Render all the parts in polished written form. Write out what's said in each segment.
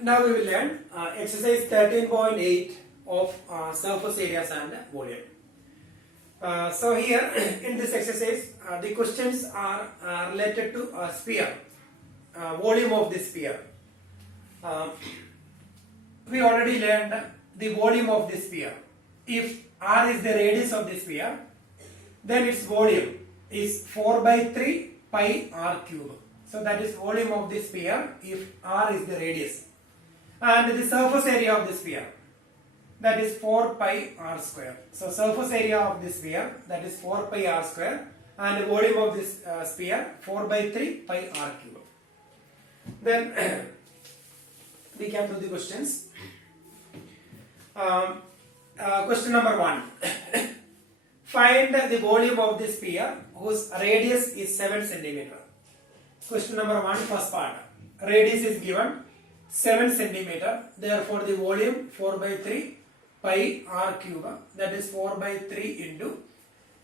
Now we will learn exercise 13.8 of surface areas and volume. So here in this exercise the questions are related to a sphere, volume of the sphere. We already learned the volume of the sphere. If r is the radius of the sphere, then its volume is 4 by 3 pi r cube. So that is volume of the sphere if r is the radius. And the surface area of the sphere, that is 4 pi r square. So surface area of the sphere, that is 4 pi r square, and the volume of this sphere 4 by 3 pi r cube. Then we come to the questions. Question number 1. Find the volume of the sphere whose radius is 7 centimeter. Question number 1, first part. Radius is given 7 centimeter. Therefore, the volume 4 by 3 pi r cube. That is 4 by 3 into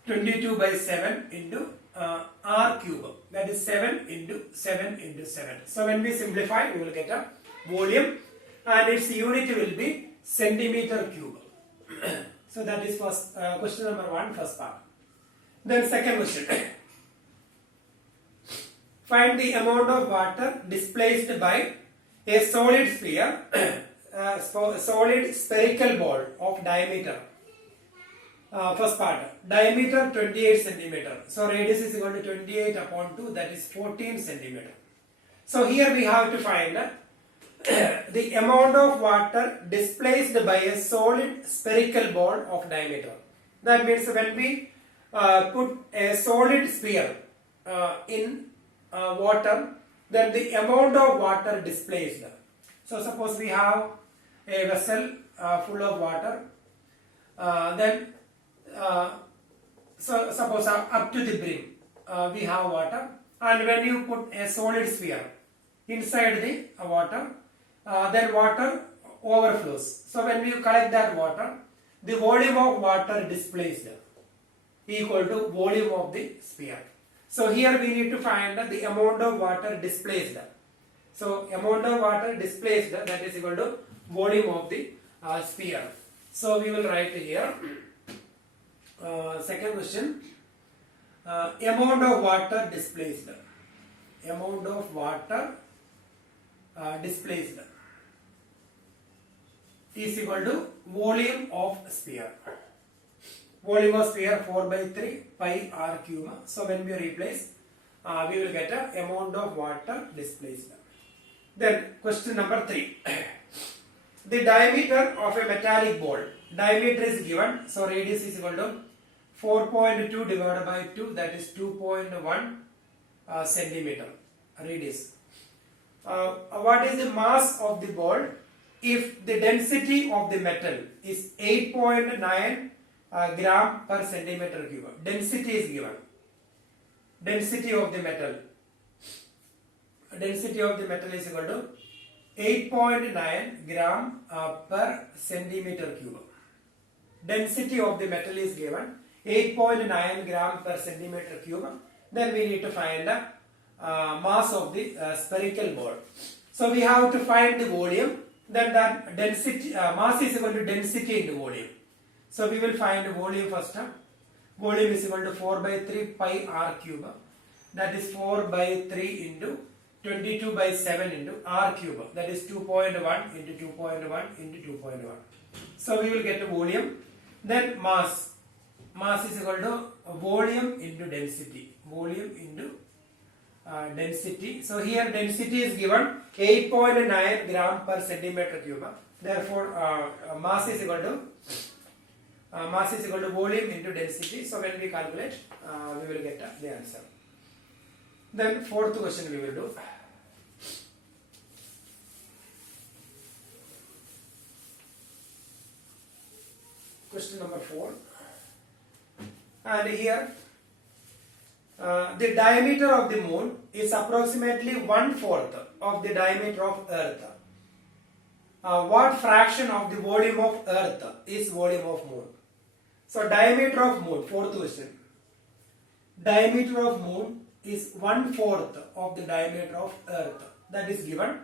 22 by 7 into r cube. That is 7 into 7 into 7. So when we simplify, we will get a volume, and its unit will be centimeter cube. So that is first question number 1, first part. Then second question. Find the amount of water displaced by a solid sphere, solid spherical ball of diameter. First part, diameter 28 centimeter. So radius is equal to 28 upon 2, that is 14 centimeter. So here we have to find the amount of water displaced by a solid spherical ball of diameter. That means when we put a solid sphere in water, then the amount of water displaced. So suppose we have a vessel full of water, then so suppose up to the brim we have water, and when you put a solid sphere inside the water, then water overflows. So when we collect that water, the volume of water displaced equal to volume of the sphere. So here we need to find the amount of water displaced. So amount of water displaced, that is equal to volume of the sphere. So we will write here second question, amount of water displaced. Amount of water displaced is equal to volume of sphere. Volume of sphere 4 by 3 pi r cube. So when we replace, we will get a amount of water displaced. Then question number 3. The diameter of a metallic ball. Diameter is given. So radius is equal to 4.2 divided by 2. That is 2.1 centimeter radius. What is the mass of the ball if the density of the metal is 8.9 gram per centimeter cube? Density is given. Density of the metal. Density of the metal is equal to 8.9 gram per centimeter cube. Density of the metal is given 8.9 gram per centimeter cube. Then we need to find the mass of the spherical ball. So we have to find the volume. Then that density mass is equal to density into volume. So we will find the volume first. Volume is equal to 4 by 3 pi r cube. That is 4 by 3 into 22 by 7 into r cube. That is 2.1 into 2.1 into 2.1. So we will get the volume. Then mass. Mass is equal to volume into density. Volume into density. So here density is given 8.9 gram per centimeter cube. Therefore mass is equal to volume into density. So when we calculate, we will get the answer. Then fourth question we will do. Question number 4. And here the diameter of the moon is approximately 1/4 of the diameter of earth. What fraction of the volume of earth is volume of moon? So diameter of moon, fourth question. Diameter of moon is 1/4 of the diameter of earth. That is given.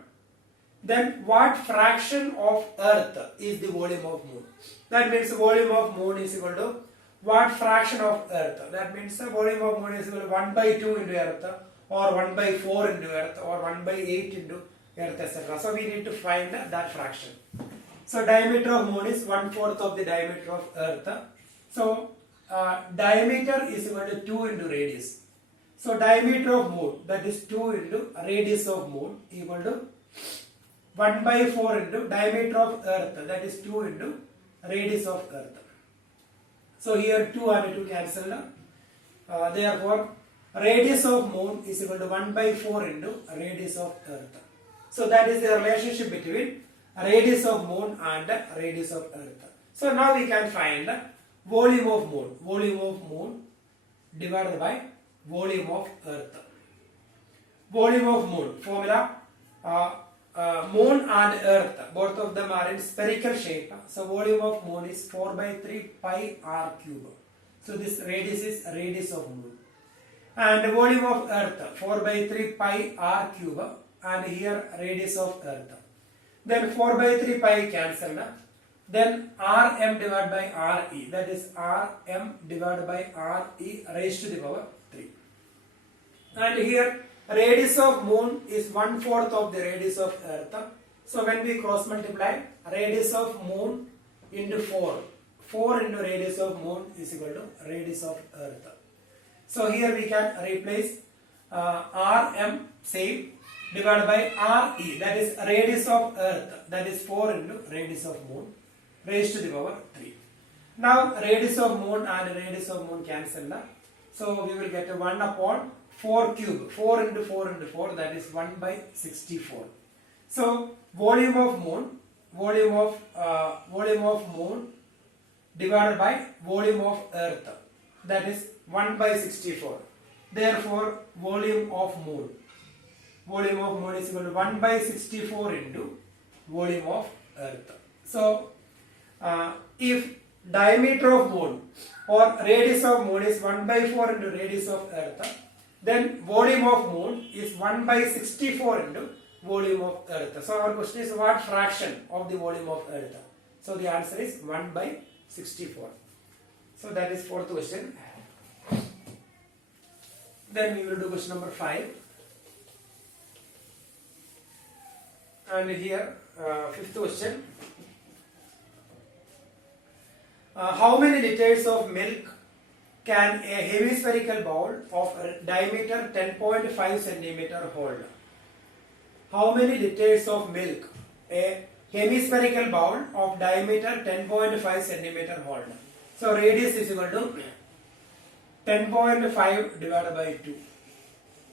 Then what fraction of Earth is the volume of Moon? That means the volume of Moon is equal to what fraction of Earth? That means the volume of Moon is equal to 1 by 2 into Earth, or 1 by 4 into Earth, or 1 by 8 into Earth, etc. So we need to find that fraction. So diameter of Moon is 1/4 of the diameter of Earth. So diameter is equal to 2 into radius. So diameter of Moon, that is 2 into radius of Moon, equal to 1 by 4 into diameter of Earth, that is 2 into radius of Earth. So here 2 and 2 cancelled. Therefore radius of Moon is equal to 1 by 4 into radius of Earth. So that is the relationship between radius of Moon and radius of Earth. So now we can find volume of Moon. Volume of Moon divided by volume of Earth. Volume of Moon formula. Moon and Earth, both of them are in spherical shape. So volume of Moon is 4 by 3 pi r cube. So this radius is radius of Moon. And volume of Earth 4 by 3 pi r cube, and here radius of Earth. Then 4 by 3 pi cancelled. Then Rm divided by Re, that is Rm divided by Re raised to the power 3. And here radius of Moon is 1/4 of the radius of Earth. So when we cross multiply, radius of Moon into 4. 4 into radius of Moon is equal to radius of Earth. So here we can replace Rm same divided by Re, that is radius of Earth, that is 4 into radius of Moon raised to the power 3. Now radius of Moon and radius of Moon cancel. So we will get a 1 upon 4 cube. 4 into 4 into 4, that is 1 by 64. So volume of Moon, volume of Moon divided by volume of Earth, that is 1 by 64. Therefore volume of Moon is equal to 1 by 64 into volume of Earth. So if diameter of Moon or radius of Moon is 1 by 4 into radius of Earth, then volume of Moon is 1 by 64 into volume of Earth. So our question is what fraction of the volume of Earth? So the answer is 1 by 64. So that is fourth question. Then we will do question number 5. And here fifth question. How many liters of milk can a hemispherical bowl of diameter 10.5 centimeter hold? How many liters of milk a hemispherical bowl of diameter 10.5 centimeter hold? So radius is equal to 10.5 divided by 2.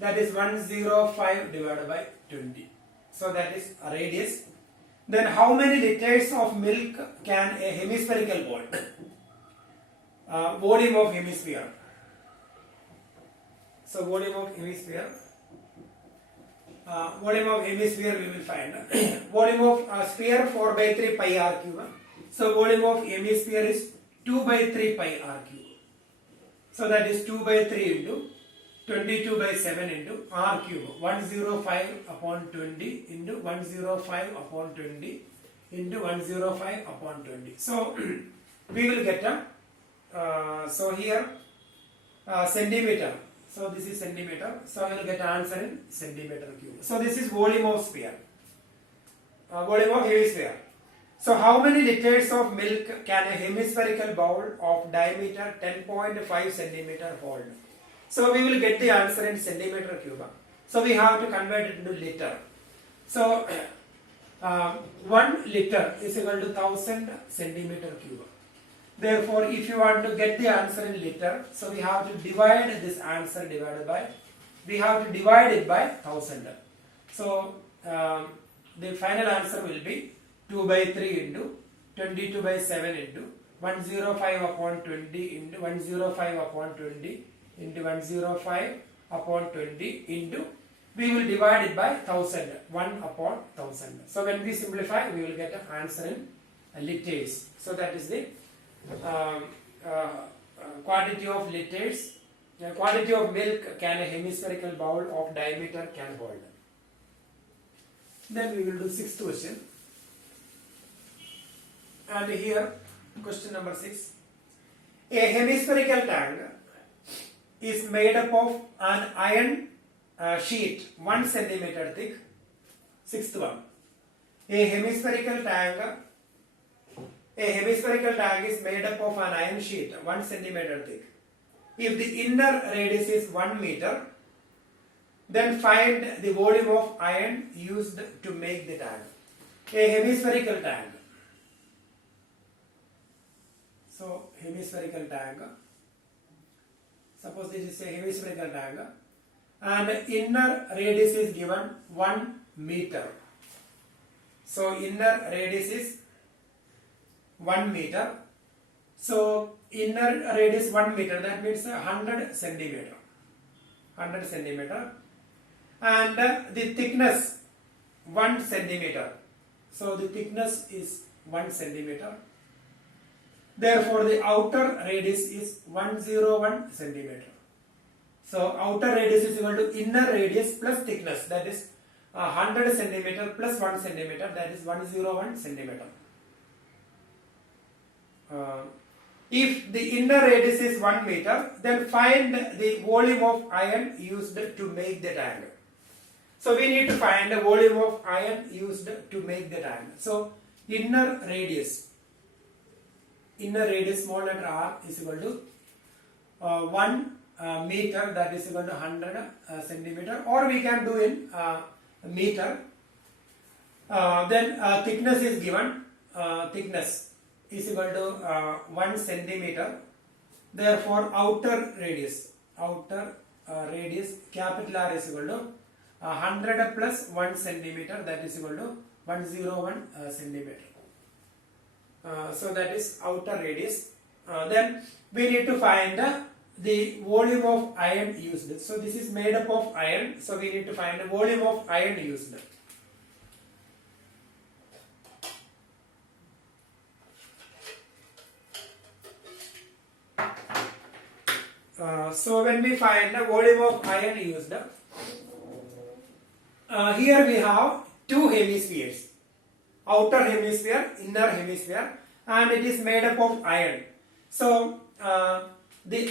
That is 105 divided by 20. So that is radius. Then how many liters of milk can a hemispherical bowl? Volume of hemisphere. So volume of hemisphere. Volume of hemisphere we will find. Volume of sphere 4 by 3 pi r cube. So volume of hemisphere is 2 by 3 pi r cube. So that is 2 by 3 into 22 by 7 into r cube. 105 upon 20 into 105 upon 20 into 105 upon 20. So we will get a so here centimeter. So this is centimeter. So I will get an answer in centimeter cube. So this is volume of sphere. Volume of hemisphere. So how many liters of milk can a hemispherical bowl of diameter 10.5 centimeter hold? So we will get the answer in centimeter cube. So we have to convert it into liter. So 1 liter is equal to 1000 centimeter cube. Therefore, if you want to get the answer in liter, so we have to divide this answer we have to divide it by 1000. So the final answer will be 2 by 3 into 22 by 7 into 105 upon 20 into 105 upon 20 into 105 upon 20 into, we will divide it by 1000, 1 upon 1000. So when we simplify, we will get an answer in liters. So that is the quantity of liters, quantity of milk can a hemispherical bowl of diameter can hold. Then we will do sixth question. And here, question number 6. A hemispherical tank is made up of an iron sheet 1 centimeter thick. Sixth one. A hemispherical tank is made up of an iron sheet 1 centimeter thick. If the inner radius is 1 meter, then find the volume of iron used to make the tank. A hemispherical tank. So, hemispherical tank. Suppose this is a hemispherical tank and inner radius is given 1 meter. So, inner radius is 1 meter. So, inner radius 1 meter, that means 100 centimeter. 100 centimeter. And the thickness 1 centimeter. So, the thickness is 1 centimeter. Therefore, the outer radius is 101 centimeter. So, outer radius is equal to inner radius plus thickness, that is 100 centimeter plus 1 centimeter, that is 101 centimeter. If the inner radius is 1 meter, then find the volume of iron used to make the tank. So, we need to find the volume of iron used to make the tank. So, inner radius small letter r is equal to 1 meter, that is equal to 100 centimeter, or we can do in meter. Then thickness is given, thickness is equal to 1 centimeter. Therefore, outer radius capital R is equal to 100 plus 1 centimeter, that is equal to 101 centimeter. So that is outer radius. Then we need to find the volume of iron used. So this is made up of iron. So we need to find the volume of iron used. So when we find the volume of iron used, here we have two hemispheres. Outer hemisphere, inner hemisphere, and it is made up of iron. So the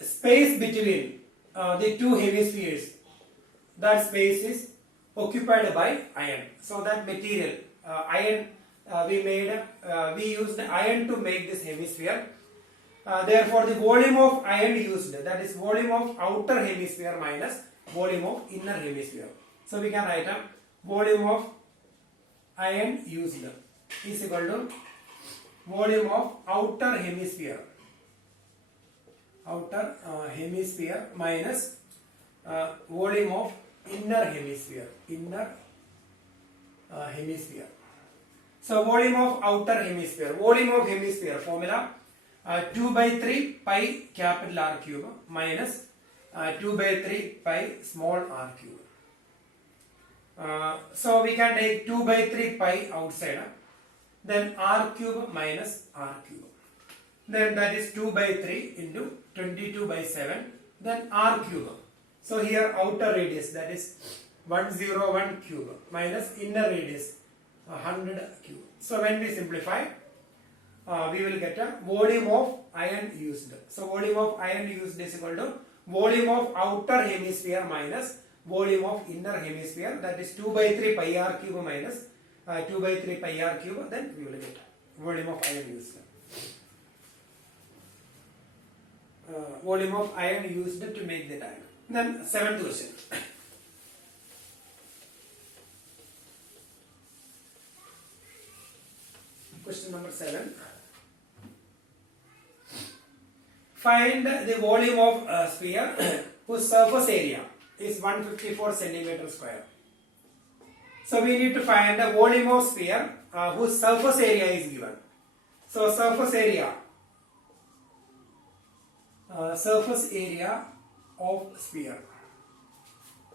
space between the two hemispheres, that space is occupied by iron. So that material, iron, we used iron to make this hemisphere. Therefore, the volume of iron used, that is volume of outer hemisphere minus volume of inner hemisphere. So we can write volume of iron used is equal to volume of outer hemisphere minus volume of inner hemisphere So volume of outer hemisphere, formula 2 by 3 pi capital R cube minus 2 by 3 pi small r cube. So we can take 2 by 3 pi outside, then r cube minus r cube. Then that is 2 by 3 into 22 by 7, then r cube. So here outer radius, that is 101 cube minus inner radius 100 cube. So when we simplify, we will get a volume of iron used. So volume of iron used is equal to volume of outer hemisphere minus volume of inner hemisphere, that is 2 by 3 pi r cube minus 2 by 3 pi r cube, then we will get volume of iron used. Volume of iron used to make the tank. Then 7th question. Question number 7. Find the volume of a sphere whose surface area is 154 centimeter square. So we need to find the volume of sphere whose surface area is given. So surface area of sphere,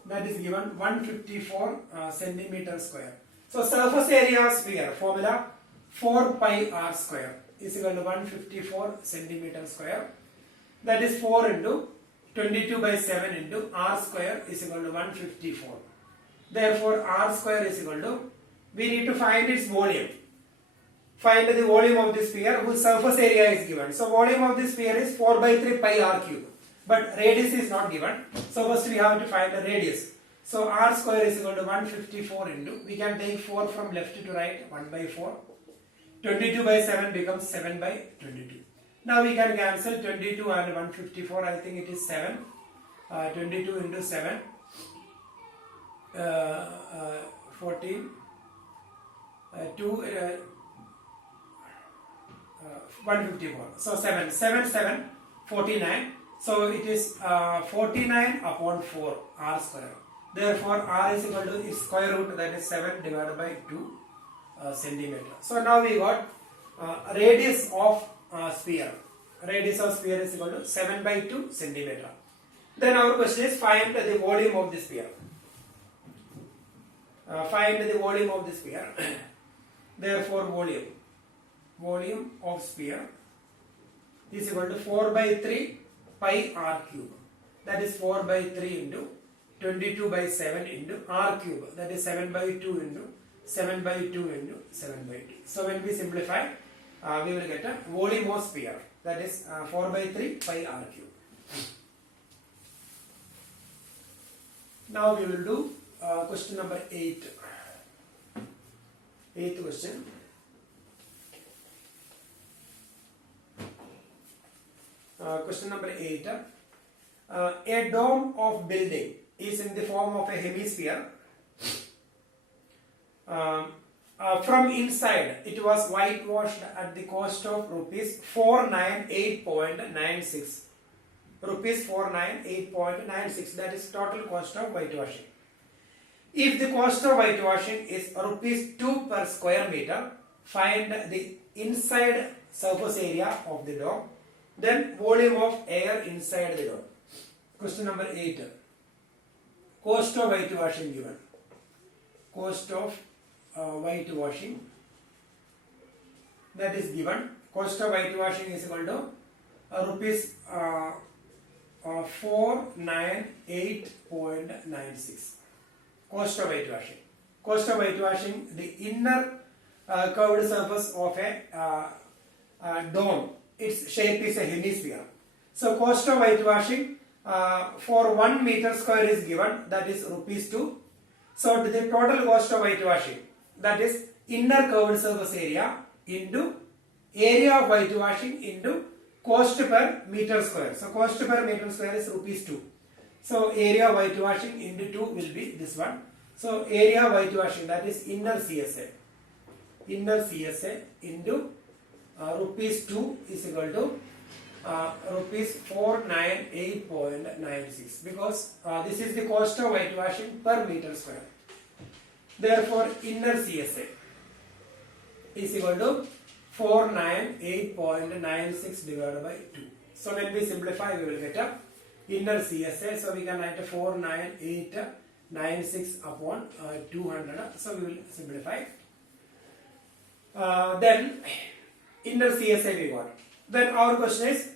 that is given 154 centimeter square. So surface area of sphere, formula 4 pi r square is equal to 154 centimeter square. That is 4 into 22 by 7 into r square is equal to 154. Therefore, r square is equal to, we need to find its volume. Find the volume of the sphere whose surface area is given. So, volume of the sphere is 4 by 3 pi r cube. But radius is not given. So, first we have to find the radius. So, r square is equal to 154 into, we can take 4 from left to right, 1 by 4. 22 by 7 becomes 7 by 22. Now, we can cancel 22 and 154. I think it is 7. 22 into 7. 14. 154. So 7, 49. So it is 49 upon 4 r square. Therefore, r is equal to its square root, that is 7 divided by 2 centimeter. So now we got radius of sphere. Radius of sphere is equal to 7 by 2 centimeter. Then our question is find the volume of the sphere. Find the volume of the sphere. Therefore, volume of sphere is equal to 4 by 3 pi r cube. That is 4 by 3 into 22 by 7 into r cube. That is 7 by 2 into 7 by 2 into 7 by 2. So when we simplify, we will get a volume of sphere. That is 4 by 3 pi r cube. Now we will do question number 8. 8th question. Question number 8. A dome of building is in the form of a hemisphere. From inside, it was whitewashed at the cost of rupees 498.96. Rupees 498.96. That is total cost of whitewashing. If the cost of whitewashing is rupees 2 per square meter, find the inside surface area of the dome. Then volume of air inside the dome. Question number 8. Cost of whitewashing given. Cost of whitewashing, that is given. Cost of whitewashing is equal to rupees 498.96. Cost of whitewashing. Cost of whitewashing, the inner curved surface of a dome. Its shape is a hemisphere. So cost of whitewashing for 1 meter square is given, that is rupees 2. So the total cost of whitewashing, that is inner curved surface area into area of whitewashing into cost per meter square. So cost per meter square is rupees 2. So area of whitewashing into 2 will be this one. So area of whitewashing, that is inner CSA. Inner CSA into rupees 2 is equal to rupees 498.96, because this is the cost of whitewashing per meter square. Therefore, inner CSA is equal to 498.96 divided by 2. So when we simplify, we will get a inner CSA. So we can write 498.96 upon 200. So we will simplify. Then inner CSA we got. Then our question is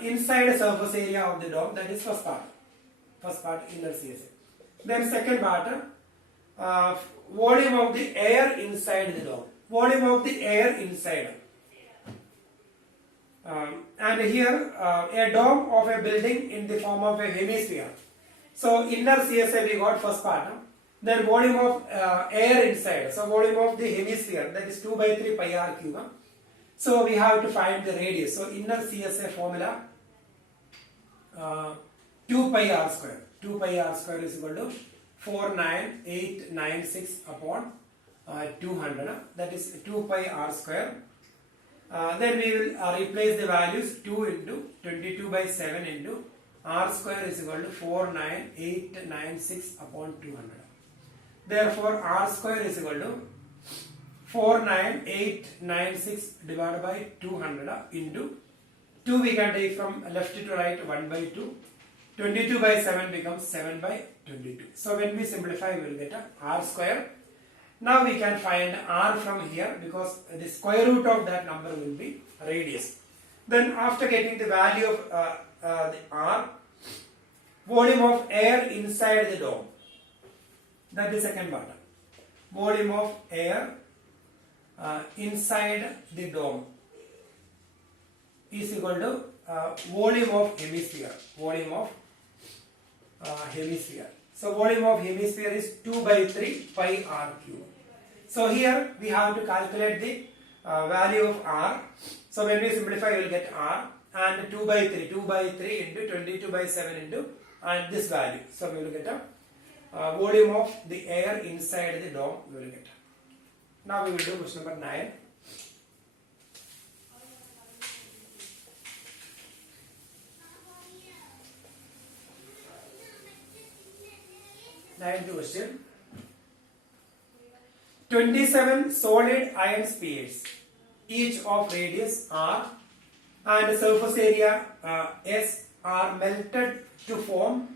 inside surface area of the dome. That is first part. First part, inner CSA. Then second part, volume of the air inside the dome. Volume of the air inside. And here a dome of a building in the form of a hemisphere. So inner CSA we got first part. Then volume of air inside. So volume of the hemisphere, that is 2 by 3 pi r cube. So we have to find the radius. So inner CSA formula 2 pi r square. 2 pi r square is equal to 49896 upon 200. That is 2 pi r square. Then we will replace the values. 2 into 22 by 7 into r square is equal to 49896 upon 200. Therefore, r square is equal to 49896 divided by 200 into 2 we can take from left to right 1 by 2. 22 by 7 becomes 7 by 22. So when we simplify, we will get a r square. Now we can find r from here, because the square root of that number will be radius. Then after getting the value of the r, volume of air inside the dome. That is second part. Volume of air inside the dome is equal to volume of hemisphere. Volume of hemisphere. So volume of hemisphere is 2 by 3 pi r cube. So here we have to calculate the value of r. So when we simplify, we will get r, and 2 by 3 into 22 by 7 into and this value. So we will get a volume of the air inside the dome. We will get. Now we will do question number 9. Ninth question. 27 solid iron spheres, each of radius r and surface area s, are melted to form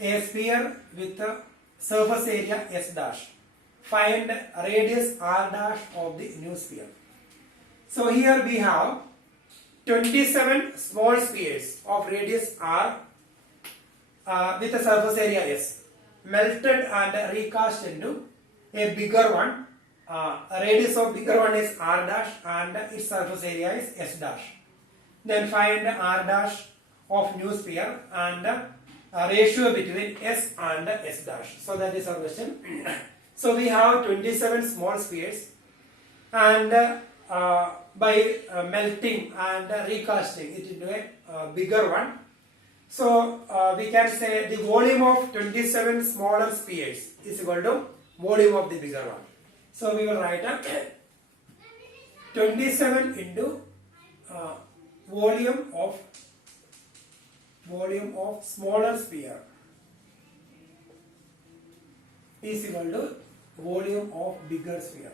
a sphere with a surface area s dash. Find radius r dash of the new sphere. So here we have 27 small spheres of radius r with a surface area s, melted and recast into a bigger one. Radius of bigger one is r dash and its surface area is s dash. Then find r dash of new sphere and ratio between s and s dash. So that is our question. So we have 27 small spheres, and by melting and recasting it into a bigger one, so we can say the volume of 27 smaller spheres is equal to volume of the bigger one. So we will write a 27 into volume of smaller sphere is equal to volume of bigger sphere.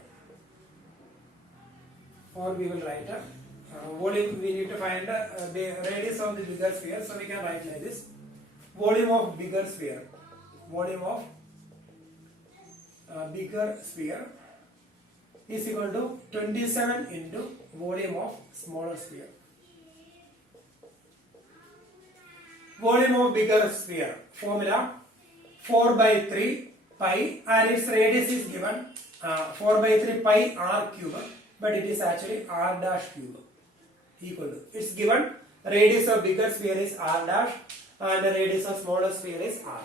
Or we will write a volume. We need to find the radius of the bigger sphere, so we can write like this: volume of bigger sphere. Volume of bigger sphere is equal to 27 into volume of smaller sphere. Volume of bigger sphere formula 4 by 3 pi, and its radius is given 4 by 3 pi r cube, but it is actually r dash cube, equal to, it's given radius of bigger sphere is r dash and the radius of smaller sphere is r.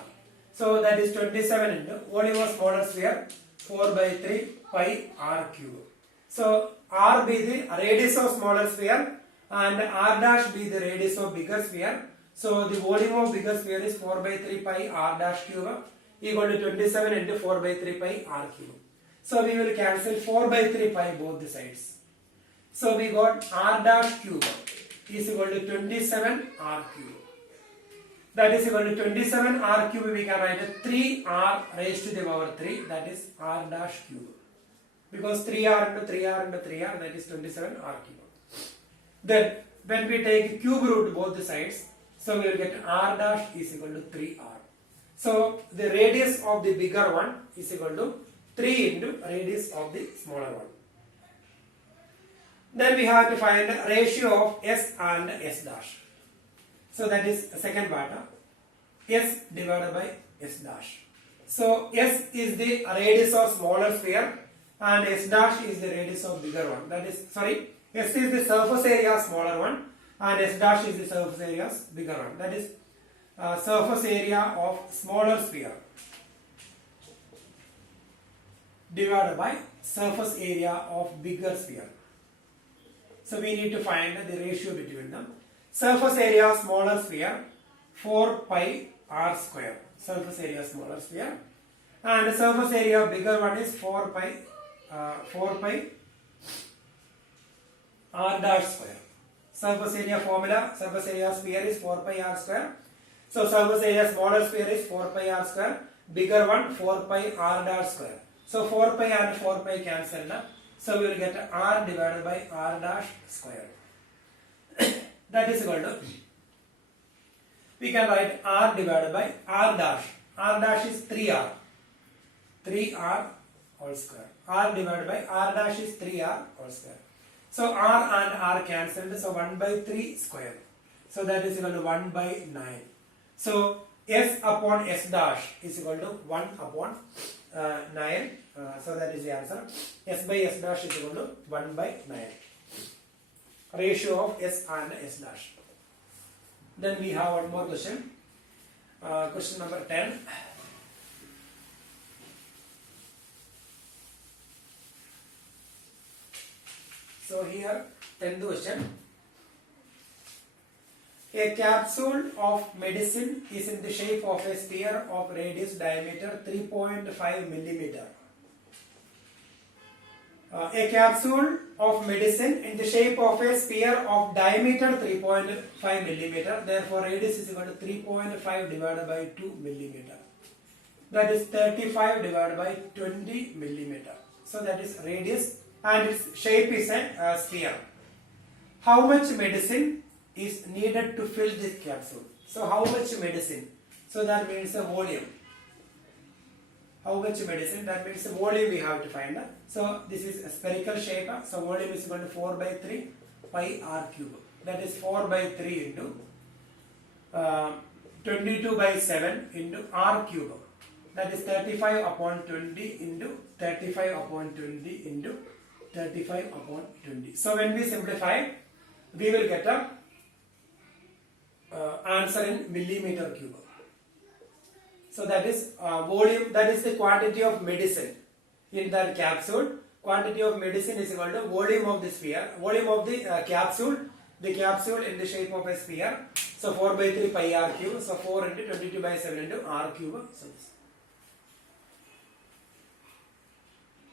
So that is 27 into volume of smaller sphere 4 by 3 pi r cube. So r be the radius of smaller sphere and r dash be the radius of bigger sphere. So the volume of bigger sphere is 4 by 3 pi r dash cube equal to 27 into 4 by 3 pi r cube. So we will cancel 4 by 3 pi both the sides. So we got r dash cube is equal to 27 r cube. That is equal to 27 r cube. We can write a 3r raised to the power 3, that is r dash cube. Because 3r into 3r into 3r, that is 27 r cube. Then when we take cube root both the sides, so we will get r dash is equal to 3r. So the radius of the bigger one is equal to 3 into radius of the smaller one. Then we have to find the ratio of s and s dash. So that is the second part, s divided by s dash. So s is the radius of smaller sphere and s dash is the radius of bigger one. That is, sorry, s is the surface area smaller one and s dash is the surface area bigger one. That is surface area of smaller sphere divided by surface area of bigger sphere. So we need to find the ratio between them. Surface area of smaller sphere 4 pi r square. Surface area of smaller sphere, and the surface area of bigger one is 4 pi r dash square. Surface area formula, surface area of sphere is 4 pi r square. So surface area smaller sphere is 4 pi r square, bigger one 4 pi r dash square. So 4 pi and 4 pi cancelled. So we will get r divided by r dash square. That is equal to, we can write r divided by r dash. R dash is 3r. 3r whole square. R divided by r dash is 3r whole square. So r and r cancelled. So 1 by 3 square. So that is equal to 1 by 9. So s upon s dash is equal to 1 upon 9. So that is the answer. S by S dash is equal to 1 by 9. Ratio of S and S dash. Then we have one more question. Question number 10. So here 10th question. A capsule of medicine is in the shape of a sphere of radius diameter 3.5 millimeter. A capsule of medicine in the shape of a sphere of diameter 3.5 millimeter. Therefore, radius is equal to 3.5 divided by 2 millimeter. That is 35 divided by 20 millimeter. So that is radius, and its shape is a sphere. How much medicine is needed to fill this capsule? So how much medicine? So that means the volume. How much medicine? That means the volume we have to find. So this is a spherical shape. So volume is equal to 4 by 3 pi r cube. That is 4 by 3 into 22 by 7 into r cube. That is 35 upon 20 into 35 upon 20 into 35 upon 20. So when we simplify, we will get a answer in millimeter cube. So that is volume, that is the quantity of medicine in that capsule. Quantity of medicine is equal to volume of the sphere, volume of the capsule in the shape of a sphere. So 4 by 3 pi r cube. So 4 into 22 by 7 into r cube. So